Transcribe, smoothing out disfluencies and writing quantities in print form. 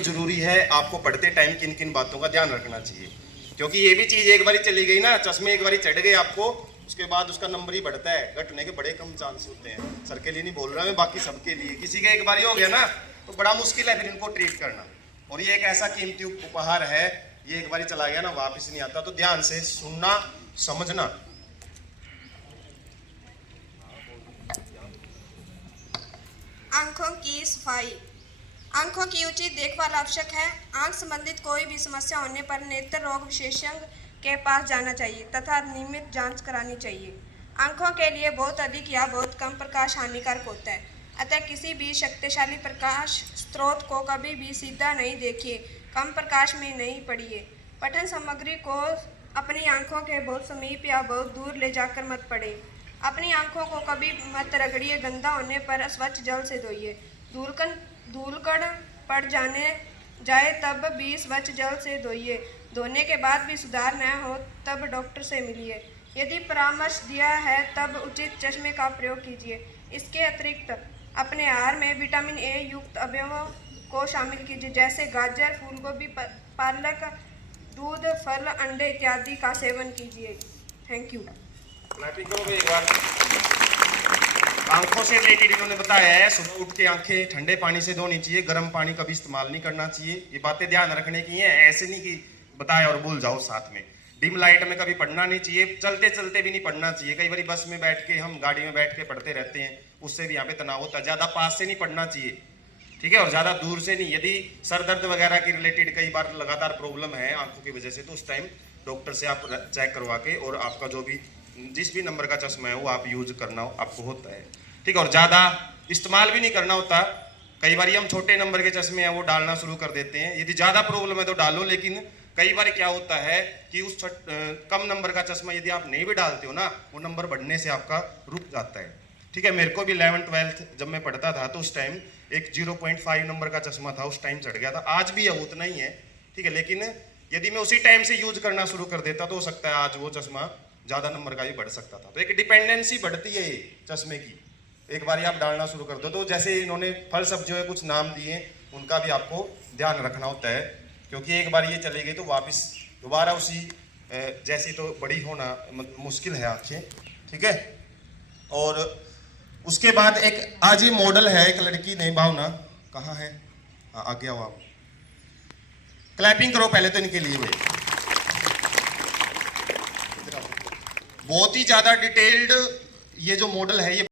जरूरी है आपको पढ़ते टाइम किन किन बातों का ध्यान रखना चाहिए, क्योंकि ये भी चीज एक बारी चली गई ना, चश्मे एक बारी चढ़ गए आपको, उसके बाद उसका नंबर ही बढ़ता है, घटने के बड़े कम चांस होते हैं। सर के लिए नहीं बोल रहा मैं, बाकी सबके लिए। किसी का एक बारी हो गया ना तो बड़ा मुश्किल है फिर इनको ट्रीट करना, और ये एक ऐसा कीमती उपहार है, ये एक बारी चला गया ना वापस नहीं आता। तो ध्यान से सुनना समझना। आंखों की सफाई। आंखों की उचित देखभाल आवश्यक है। आंख संबंधित कोई भी समस्या होने पर नेत्र रोग विशेषज्ञ के पास जाना चाहिए तथा नियमित जांच करानी चाहिए। आंखों के लिए बहुत अधिक या बहुत कम प्रकाश हानिकारक होता है, अतः किसी भी शक्तिशाली प्रकाश स्रोत को कभी भी सीधा नहीं देखिए, कम प्रकाश में नहीं पढ़िए। पठन सामग्री को अपनी आंखों के बहुत समीप या बहुत दूर ले जाकर मत पढ़ें। अपनी आंखों को कभी मत रगड़िए, गंदा होने पर स्वच्छ जल से धोइए। धूलकण पड़ जाए तब भी स्वच्छ जल से धोइए। धोने के बाद भी सुधार न हो तब डॉक्टर से मिलिए। यदि परामर्श दिया है तब उचित चश्मे का प्रयोग कीजिए। इसके अतिरिक्त अपने आहार में विटामिन ए युक्त अवयवों को शामिल कीजिए, जैसे गाजर, फूलगोभी, पालक, दूध, फल, अंडे इत्यादि का सेवन कीजिए। Thank you. एक बार आंखों से रिलेटेड इन्होंने बताया है, सुबह उठ के आंखें ठंडे पानी से धोनी चाहिए, गर्म पानी कभी इस्तेमाल नहीं करना चाहिए। ये बातें ध्यान रखने की हैं, ऐसे नहीं कि बताया और भूल जाओ साथ में। डिम लाइट में कभी पढ़ना नहीं चाहिए, चलते चलते भी नहीं पढ़ना चाहिए। कई बार बस में बैठ के, हम गाड़ी में बैठ के पढ़ते रहते हैं, उससे भी यहाँ पे तनाव होता है। ज्यादा पास से नहीं पढ़ना चाहिए, ठीक है, और ज्यादा दूर से नहीं। यदि सर दर्द वगैरह के रिलेटेड कई बार लगातार प्रॉब्लम है आंखों की वजह से, तो उस टाइम डॉक्टर से आप चेक करवा के, और आपका जो भी जिस भी नंबर का चश्मा है वो आप यूज करना आपको होता है, ठीक है। और ज्यादा इस्तेमाल भी नहीं करना होता। कई बार हम छोटे नंबर के चश्मे हैं वो डालना शुरू कर देते हैं। यदि ज्यादा प्रॉब्लम है तो डालो, लेकिन कई बार क्या होता है कि उस कम नंबर का चश्मा यदि आप नहीं भी डालते हो ना, वो नंबर बढ़ने से आपका रुक जाता है, ठीक है। मेरे को भी 11th-12th जब मैं पढ़ता था तो उस टाइम एक 0.5 नंबर का चश्मा था, उस टाइम चढ़ गया था। आज भी है, उतना ही है, ठीक है, लेकिन यदि मैं उसी टाइम से यूज करना शुरू कर देता तो हो सकता है आज वो चश्मा ज्यादा नंबर का भी बढ़ सकता था। तो एक डिपेंडेंसी बढ़ती है चश्मे की, एक बार आप डालना शुरू कर दो। तो जैसे इन्होंने फल सब्जियों के कुछ नाम दिए, उनका भी आपको ध्यान रखना होता है, क्योंकि एक बार ये चली गई तो वापस दोबारा उसी जैसी तो बड़ी होना मुश्किल है आंखें, ठीक है। और उसके बाद एक आज ही मॉडल है, एक लड़की, नहीं भावना कहाँ है, हाँ आगे आओ आप, क्लैपिंग करो पहले तो इनके लिए। भाई बहुत ही ज्यादा डिटेल्ड ये जो मॉडल है ये